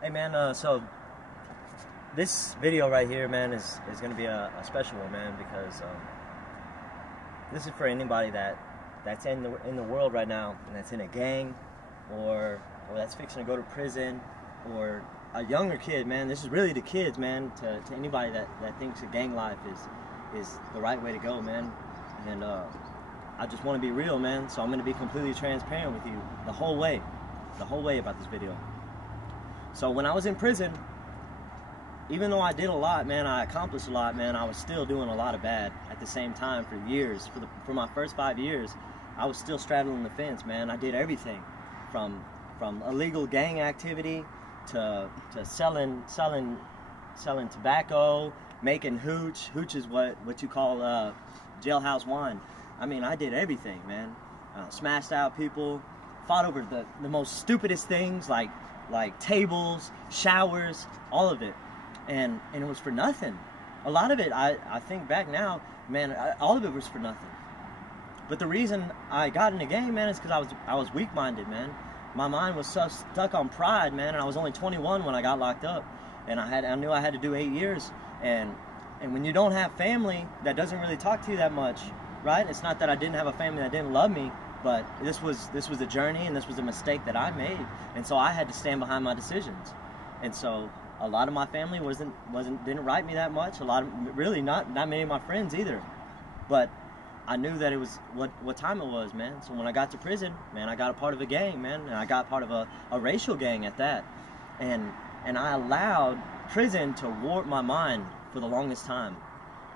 Hey man, so this video right here, man, is gonna be a special one, man, because this is for anybody that's in the world right now and that's in a gang, or that's fixing to go to prison, or a younger kid, man. This is really the kids, man. To anybody that thinks a gang life is the right way to go, man. And I just want to be real, man. So I'm gonna be completely transparent with you the whole way about this video. So when I was in prison, even though I did a lot, man, I accomplished a lot, man, I was still doing a lot of bad at the same time for years. For my first 5 years, I was still straddling the fence, man. I did everything from illegal gang activity to selling tobacco, making hooch. Hooch is what you call jailhouse wine. I mean, I did everything, man. Smashed out people, fought over the most stupidest things like tables, showers, all of it. And it was for nothing. A lot of it, I think back now, man, all of it was for nothing. But the reason I got in the game, man, is because I was weak-minded, man. My mind was so stuck on pride, man, and I was only 21 when I got locked up. And I knew I had to do 8 years. And when you don't have family that doesn't really talk to you that much, right? It's not that I didn't have a family that didn't love me, but this was a journey, and this was a mistake that I made. And so I had to stand behind my decisions. And so a lot of my family didn't write me that much. Really not many of my friends either. But I knew that it was what time it was, man. So when I got to prison, man, I got a part of a gang, man, and I got part of a racial gang at that. And I allowed prison to warp my mind for the longest time.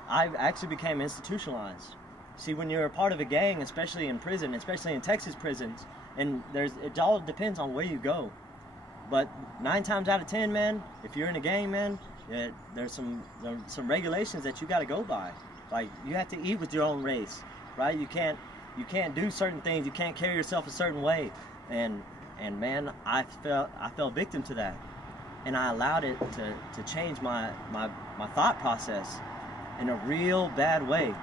I actually became institutionalized. See, when you're a part of a gang, especially in prison, especially in Texas prisons, and it all depends on where you go. But 9 times out of 10, man, if you're in a gang, man, there's some regulations that you got to go by. Like, you have to eat with your own race, right? You can't do certain things. You can't carry yourself a certain way. And man, I fell victim to that, and I allowed it to change my thought process in a real bad way.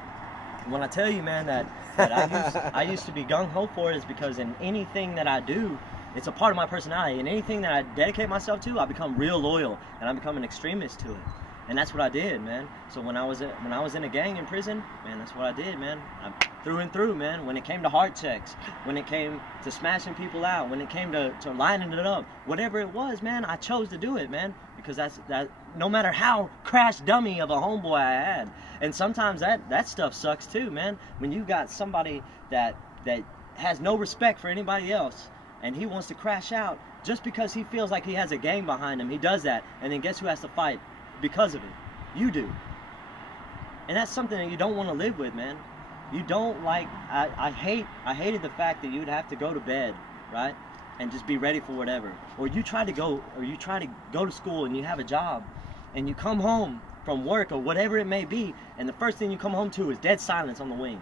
When I tell you, man, that I used to be gung-ho for it, is because in anything that I do, it's a part of my personality, and anything that I dedicate myself to, I become real loyal, and I become an extremist to it. And that's what I did, man. So when I was in a gang in prison, man, that's what I did, man. I'm through and through, man. When it came to heart checks, when it came to smashing people out, when it came to lining it up, whatever it was, man, I chose to do it, man. Because that no matter how crash dummy of a homeboy I had. And sometimes that stuff sucks too, man. When you got somebody that has no respect for anybody else, and he wants to crash out just because he feels like he has a gang behind him, he does that, and then guess who has to fight because of it? You do. And that's something that you don't want to live with, man. You don't like. I hated the fact that you'd have to go to bed, right, and just be ready for whatever. Or you try to go to school, and you have a job, and you come home from work or whatever it may be, and the first thing you come home to is dead silence on the wing.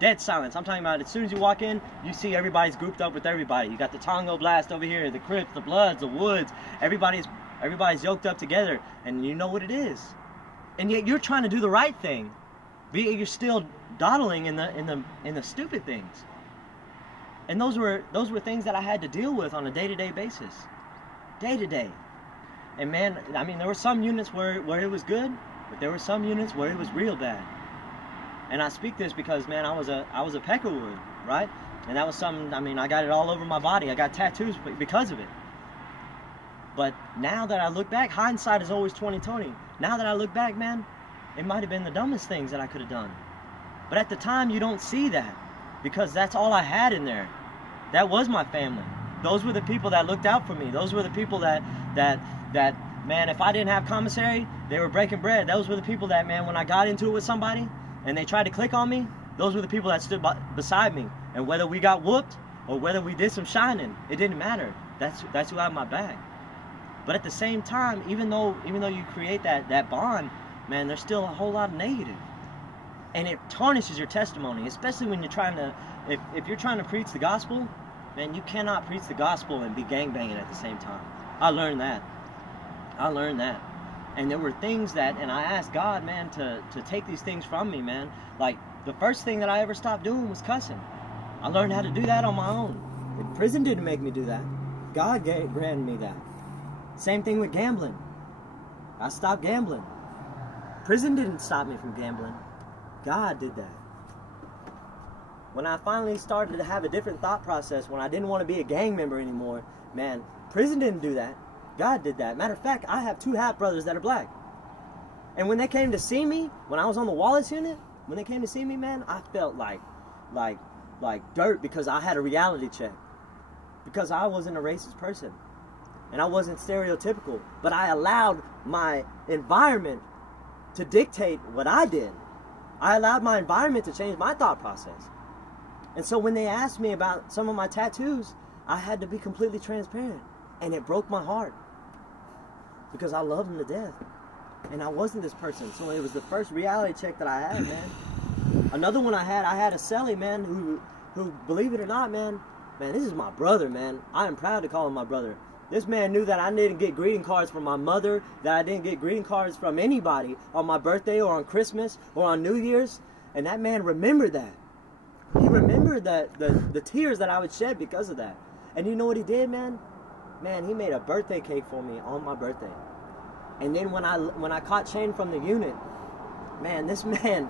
Dead silence. I'm talking about as soon as you walk in, you see everybody's grouped up with everybody. You got the Tongo Blast over here, the Crips, the Bloods, the Woods. Everybody's yoked up together, and you know what it is. And yet you're trying to do the right thing, but you're still dawdling in the stupid things. And those were things that I had to deal with on a day-to-day basis. Day-to-day. And man, I mean, there were some units where it was good, but there were some units where it was real bad. And I speak this because, man, I was a peckerwood, right? And that was something, I mean, I got it all over my body. I got tattoos because of it. But now that I look back, hindsight is always 20/20. Now that I look back, man, it might have been the dumbest things that I could have done. But at the time, you don't see that, because that's all I had in there. That was my family. Those were the people that looked out for me. Those were the people that man, if I didn't have commissary, they were breaking bread. Those were the people that, man, when I got into it with somebody and they tried to click on me, those were the people that stood beside me. And whether we got whooped or whether we did some shining, it didn't matter. That's who had my back. But at the same time, even though you create that bond, man, there's still a whole lot of negative. And it tarnishes your testimony, especially when you're trying to, if you're trying to preach the gospel, man, you cannot preach the gospel and be gangbanging at the same time. I learned that. And there were things that, and I asked God, man, to take these things from me, man. Like, the first thing that I ever stopped doing was cussing. I learned how to do that on my own. Prison didn't make me do that. God granted me that. Same thing with gambling. I stopped gambling. Prison didn't stop me from gambling. God did that. When I finally started to have a different thought process, when I didn't want to be a gang member anymore, man, prison didn't do that. God did that. Matter of fact, I have 2 half-brothers that are black. And when they came to see me, when I was on the Wallace unit, when they came to see me, man, I felt like dirt because I had a reality check. Because I wasn't a racist person. And I wasn't stereotypical. But I allowed my environment to dictate what I did. I allowed my environment to change my thought process. And so when they asked me about some of my tattoos, I had to be completely transparent. And it broke my heart. Because I love them to death. And I wasn't this person. So it was the first reality check that I had, man. Another one I had a cellie, man, who, believe it or not, man, this is my brother, man. I am proud to call him my brother. This man knew that I didn't get greeting cards from my mother, that I didn't get greeting cards from anybody on my birthday or on Christmas or on New Year's. And that man remembered that. He remembered that the tears that I would shed because of that. And you know what he did, man? Man, he made a birthday cake for me on my birthday. And then when I caught chain from the unit, man, this man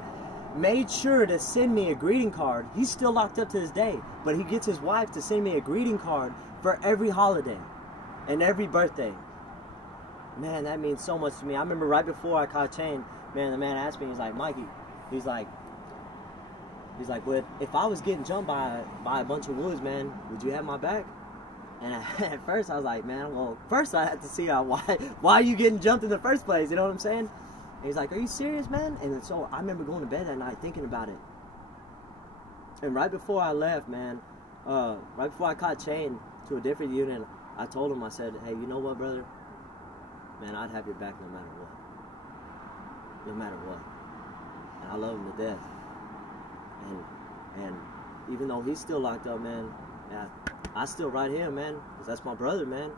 made sure to send me a greeting card. He's still locked up to this day, but he gets his wife to send me a greeting card for every holiday and every birthday. Man, that means so much to me. I remember right before I caught chain, man, the man asked me, he's like, Mikey, he's like, well, if I was getting jumped by a bunch of wolves, man, would you have my back? And at first I was like, man, well, first I had to see why are you getting jumped in the first place? You know what I'm saying? And he's like, are you serious, man? And so I remember going to bed that night thinking about it. And right before I left, man, right before I caught chain to a different unit, I told him, I said, hey, you know what, brother? Man, I'd have your back no matter what. No matter what. And I love him to death. And even though he's still locked up, man, yeah, I still ride him, man, because that's my brother, man.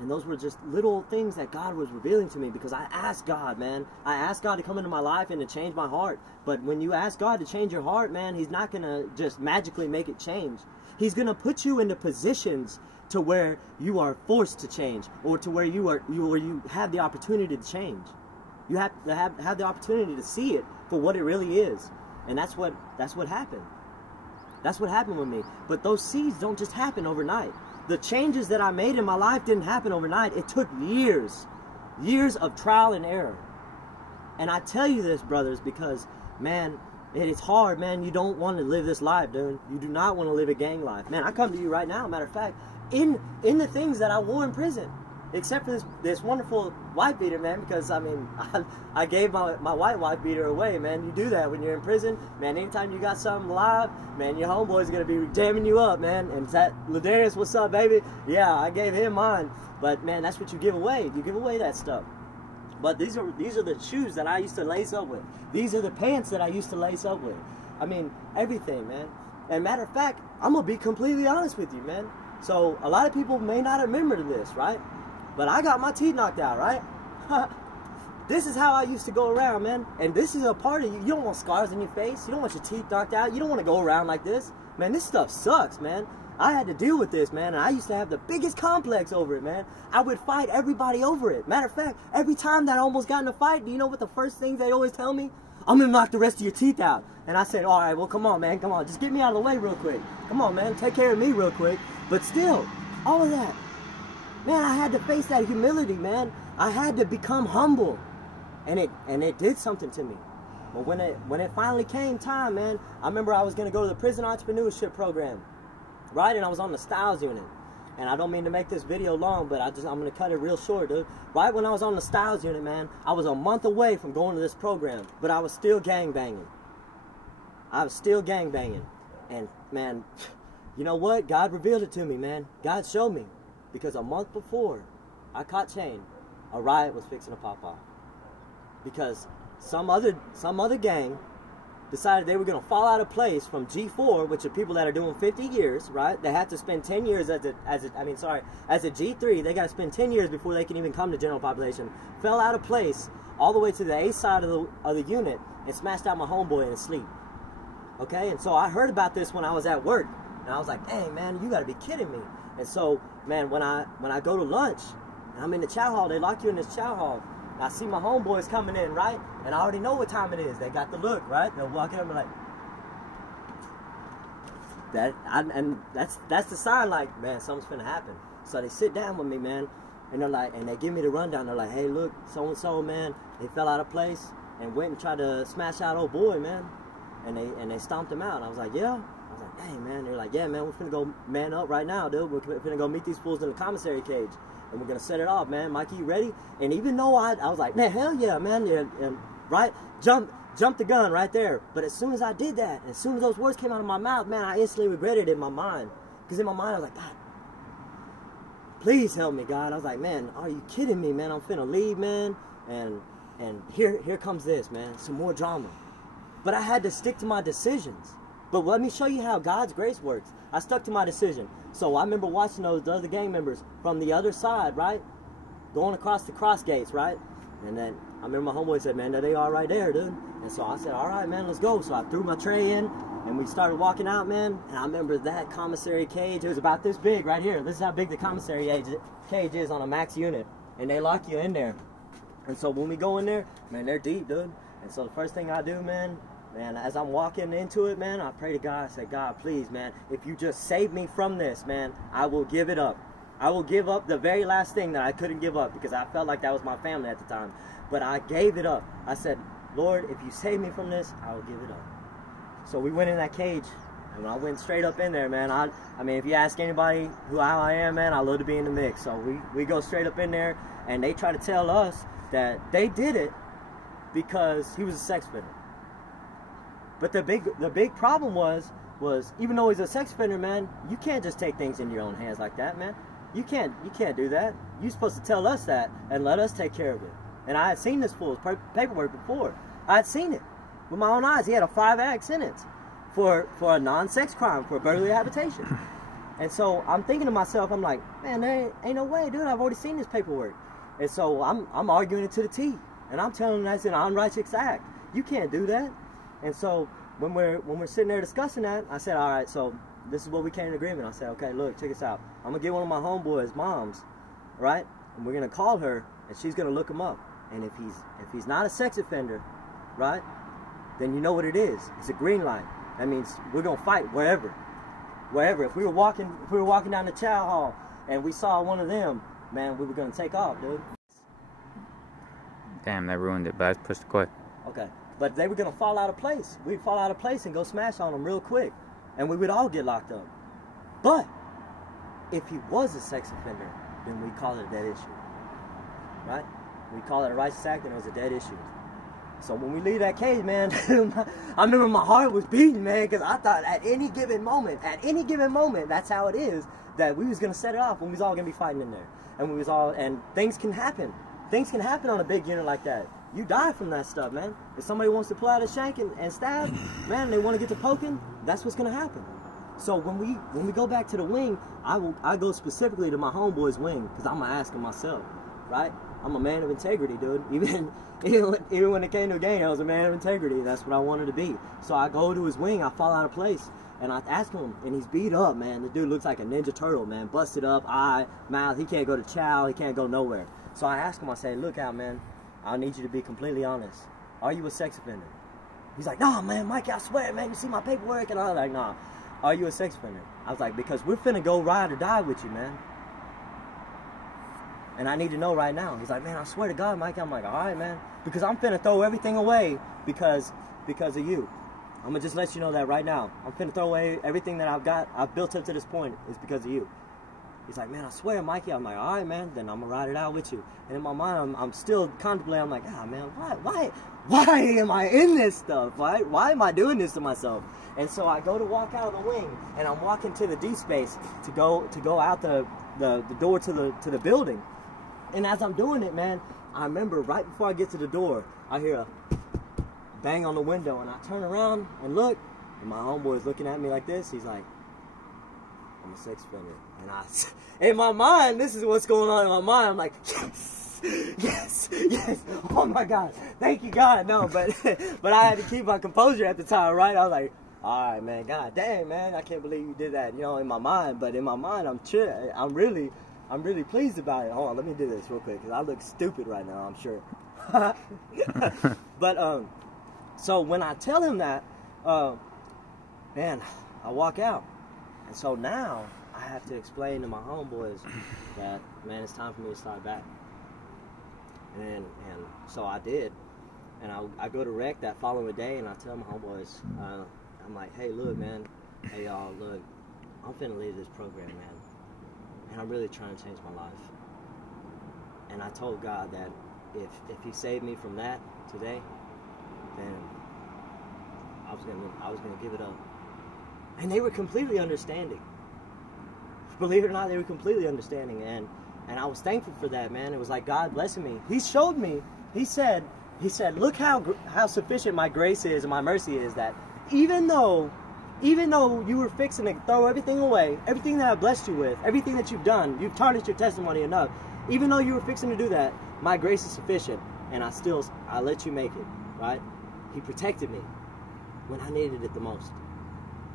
And those were just little things that God was revealing to me because I asked God, man. I asked God to come into my life and to change my heart. But when you ask God to change your heart, man, He's not going to just magically make it change. He's going to put you into positions to where you are forced to change, or to where you have the opportunity to change. You have to have the opportunity to see it for what it really is. And that's what happened. That's what happened with me. But those seeds don't just happen overnight. The changes that I made in my life didn't happen overnight. It took years. Years of trial and error. And I tell you this, brothers, because, man, it is hard, man. You don't want to live this life, dude. You do not want to live a gang life. Man, I come to you right now, matter of fact, in the things that I wore in prison. Except for this wonderful wife beater, man, because, I mean, I gave my white wife beater away, man. You do that when you're in prison. Man, anytime you got something live, man, your homeboy's going to be jamming you up, man. And that, Ladarius, what's up, baby? Yeah, I gave him mine. But, man, that's what you give away. You give away that stuff. But these are the shoes that I used to lace up with. These are the pants that I used to lace up with. I mean, everything, man. And matter of fact, I'm going to be completely honest with you, man. So, a lot of people may not remember this, right? But I got my teeth knocked out, right? This is how I used to go around, man. And this is a part of you. You don't want scars on your face. You don't want your teeth knocked out. You don't want to go around like this. Man, this stuff sucks, man. I had to deal with this, man. And I used to have the biggest complex over it, man. I would fight everybody over it. Matter of fact, every time that I almost got in a fight, do you know what the first things they always tell me? I'm going to knock the rest of your teeth out. And I said, all right, well, come on, man. Come on. Just get me out of the way real quick. Come on, man. Take care of me real quick. But still, all of that. Man, I had to face that humility, man. I had to become humble. And it did something to me. But when it finally came time, man, I remember I was going to go to the prison entrepreneurship program. Right? And I was on the Styles unit. And I don't mean to make this video long, but I'm going to cut it real short, dude. Right when I was on the Styles unit, man, I was a month away from going to this program. But I was still gangbanging. And, man, you know what? God revealed it to me, man. God showed me. Because a month before I caught chain, a riot was fixing to pop off. Because some other gang decided they were going to fall out of place from G4, which are people that are doing 50 years, right? They have to spend 10 years as a G3. They got to spend 10 years before they can even come to general population. Fell out of place all the way to the A side of the unit and smashed out my homeboy in his sleep. Okay, and so I heard about this when I was at work, and I was like, "Hey, man, you got to be kidding me!" And so, man, when I go to lunch, And I'm in the chow hall. They lock you in this chow hall. And I see my homeboys coming in, right? And I already know what time it is. They got the look, right? They'll walk in and be like, and that's the sign, like, man, something's finna happen. So they sit down with me, man, and they're like, and they give me the rundown. They're like, hey, look, so and so, man, they fell out of place and went and tried to smash out old boy, man, and they stomped him out. And I was like, yeah. I was like, dang, man. They're like, yeah, man, we're finna go man up right now, dude. We're finna go meet these fools in the commissary cage, and we're gonna set it off, man. Mikey, you ready? And even though I was like, man, hell yeah, man, and right, jump the gun right there. But as soon as I did that, as soon as those words came out of my mouth, man, I instantly regretted it in my mind. Because in my mind, I was like, God, please help me, God. I was like, man, are you kidding me, man? I'm finna leave, man. And here comes this, man, some more drama. But I had to stick to my decisions. But let me show you how God's grace works. I stuck to my decision. So I remember watching the other gang members from the other side, right? Going across the cross gates, right? And then I remember my homeboy said, man, they are right there, dude. And so I said, all right, man, let's go. So I threw my tray in, and we started walking out, man. And I remember that commissary cage. It was about this big right here. This is how big the commissary cage is on a max unit. And they lock you in there. And so when we go in there, man, they're deep, dude. And so the first thing I do, man, as I'm walking into it, man, I pray to God. I say, God, please, man, if you just save me from this, man, I will give it up. I will give up the very last thing that I couldn't give up because I felt like that was my family at the time. But I gave it up. I said, Lord, if you save me from this, I will give it up. So we went in that cage, and I went straight up in there, man. I mean, if you ask anybody how I am, man, I love to be in the mix. So we go straight up in there, and they try to tell us that they did it because he was a sex offender. But the big problem was even though he's a sex offender, man, you can't just take things in your own hands like that, man. You can't do that. You're supposed to tell us that and let us take care of it. And I had seen this fool's paperwork before. I had seen it with my own eyes. He had a 5-act sentence for a non-sex crime, for burglary habitation. And so I'm thinking to myself, I'm like, man, there ain't no way, dude. I've already seen this paperwork. And so I'm arguing it to the T. And I'm telling him that's an unrighteous act. You can't do that. And so when we're sitting there discussing that, I said, all right, so this is what we came to agreement. I said, okay, look, check this out. I'm going to get one of my homeboys' moms, right? And we're going to call her, and she's going to look him up. And if he's not a sex offender, right, then you know what it is. It's a green light. That means we're going to fight wherever. If we were walking down the chow hall and we saw one of them, man, we were going to take off, dude. Damn, that ruined it, but I pushed quick. Okay. But they were going to fall out of place. We'd fall out of place and go smash on them real quick. And we would all get locked up. But if he was a sex offender, then we'd call it a dead issue. Right? We'd call it a righteous act and it was a dead issue. So when we leave that cage, man, I remember my heart was beating, man, because I thought at any given moment, that's how it is, that we was going to set it off when we was all going to be fighting in there. And things can happen. Things can happen on a big unit like that. You die from that stuff, man. If somebody wants to pull out a shank and stab, man, they want to get to poking, that's what's going to happen. So when we go back to the wing, I go specifically to my homeboy's wing because I'm going to ask him myself, right? I'm a man of integrity, dude. Even when it came to a game, I was a man of integrity. That's what I wanted to be. So I go to his wing, I fall out of place, and I ask him, and he's beat up, man. The dude looks like a Ninja Turtle, man. Busted up, eye, mouth. He can't go to chow. He can't go nowhere. So I ask him, I say, look out, man. I need you to be completely honest. Are you a sex offender? He's like, nah, man, Mike, I swear, man, you see my paperwork? And I was like, nah. Are you a sex offender? I was like, because we're finna go ride or die with you, man. And I need to know right now. He's like, man, I swear to God, Mike. I'm like, all right, man. Because I'm finna throw everything away because of you. I'm gonna just let you know that right now. I'm finna throw away everything that I've built up to this point is because of you. He's like, man, I swear, Mikey. I'm like, all right, man, then I'm going to ride it out with you. And in my mind, I'm still contemplating. I'm like, ah, man, why am I in this stuff? Why am I doing this to myself? And so I go to walk out of the wing, and I'm walking to the D space to go out the door to the building. And as I'm doing it, man, I remember right before I get to the door, I hear a bang on the window, and I turn around and look, and my homeboy's looking at me like this. He's like, I'm a sex offender. And in my mind, this is what's going on in my mind. I'm like, yes. Oh my God, thank you, God. No, but I had to keep my composure at the time, right? I was like, all right, man, God dang, man, I can't believe you did that, you know, in my mind. But in my mind, I'm really I'm really pleased about it. Hold on, let me do this real quick because I look stupid right now, I'm sure. But so when I tell him that, man, I walk out, and so now I have to explain to my homeboys that, man, it's time for me to start back. And so I did, and I go to rec that following day, and I tell my homeboys, I'm like, hey, look, man, hey, y'all, look, I'm finna leave this program, man, and I'm really trying to change my life. And I told God that if He saved me from that today, then I was gonna give it up. And they were completely understanding. Believe it or not, they were completely understanding, and I was thankful for that, man. It was like God blessing me. He showed me. He said, look how sufficient my grace is and my mercy is. That even though you were fixing to throw everything away, everything that I blessed you with, everything that you've done, you've tarnished your testimony enough. Even though you were fixing to do that, my grace is sufficient, and I let you make it, right? He protected me when I needed it the most.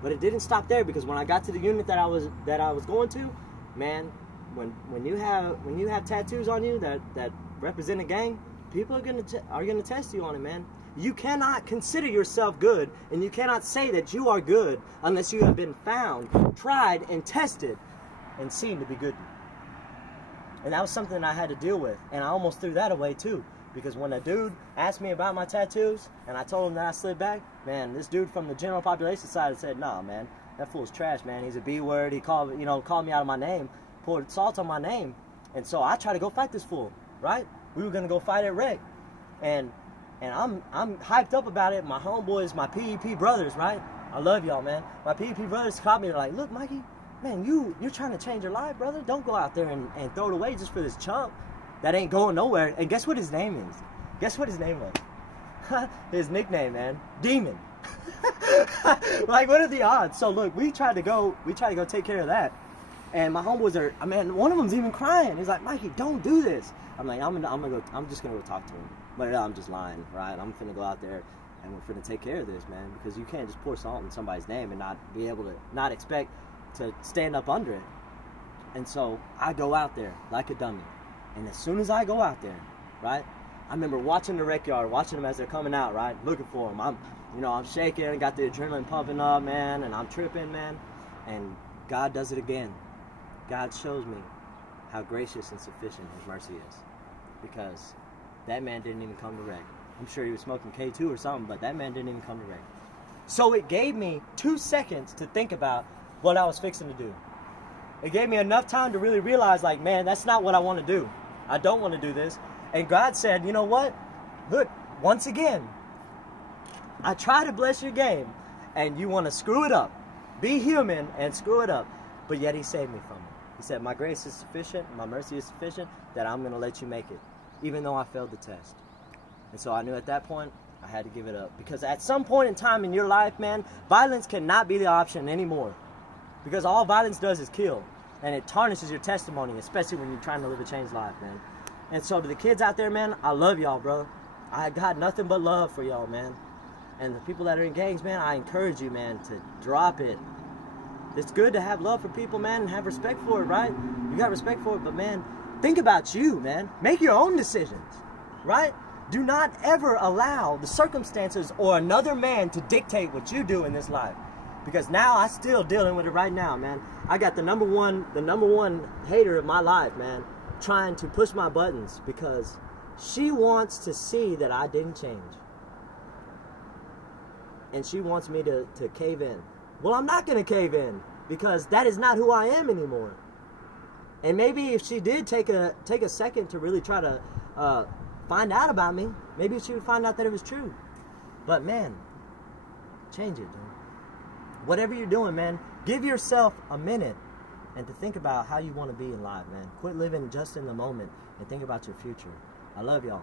But it didn't stop there, because when I got to the unit that I was going to, man, when you have tattoos on you that represent a gang, people are gonna test you on it, man. You cannot consider yourself good, and you cannot say that you are good unless you have been found, tried, and tested, and seen to be good. And that was something I had to deal with, and I almost threw that away too, because when a dude asked me about my tattoos, and I told him that I slid back, man, this dude from the general population side said, "Nah, man, that fool's trash, man. He's a B-word. He called me out of my name, poured salt on my name." And so I tried to go fight this fool, right? We were gonna go fight at rec, and I'm hyped up about it. My homeboys, my PEP brothers, right? I love y'all, man. My PEP brothers caught me. They're like, "Look, Mikey, man, you're trying to change your life, brother. Don't go out there and throw it away just for this chump that ain't going nowhere." And guess what his name is? Guess what his name was? His nickname, man, Demon. Like, what are the odds? So look, we tried to go take care of that. And my homeboys are, man, one of them's even crying. He's like, "Mikey, don't do this." I'm like, I'm just gonna go talk to him. But I'm just lying, right? I'm finna go out there and we're finna take care of this, man, because you can't just pour salt in somebody's name and not be able to, not expect to stand up under it. And so I go out there like a dummy. And as soon as I go out there, right, I remember watching the rec yard, watching them as they're coming out, right, looking for them. I'm shaking, got the adrenaline pumping up, man, and I'm tripping, man. And God does it again. God shows me how gracious and sufficient His mercy is, because that man didn't even come to rec. I'm sure he was smoking K2 or something, but that man didn't even come to rec. So it gave me 2 seconds to think about what I was fixing to do. It gave me enough time to really realize, like, man, that's not what I want to do. I don't want to do this. And God said, you know what? Look, once again, I try to bless your game, and you want to screw it up. Be human and screw it up. But yet He saved me from it. He said, my grace is sufficient, my mercy is sufficient, that I'm going to let you make it, even though I failed the test. And so I knew at that point I had to give it up. Because at some point in time in your life, man, violence cannot be the option anymore. Because all violence does is kill. And it tarnishes your testimony, especially when you're trying to live a changed life, man. And so to the kids out there, man, I love y'all, bro. I got nothing but love for y'all, man. And the people that are in gangs, man, I encourage you, man, to drop it. It's good to have love for people, man, and have respect for it, right? You got respect for it, but, man, think about you, man. Make your own decisions, right? Do not ever allow the circumstances or another man to dictate what you do in this life. Because now I'm still dealing with it right now, man. I got the number one hater of my life, man, trying to push my buttons because she wants to see that I didn't change. And she wants me to cave in. Well, I'm not going to cave in because that is not who I am anymore. And maybe if she did take a second to really try to find out about me, maybe she would find out that it was true. But, man, change it, dude. Whatever you're doing, man, give yourself a minute and to think about how you want to be in life, man. Quit living just in the moment and think about your future. I love y'all.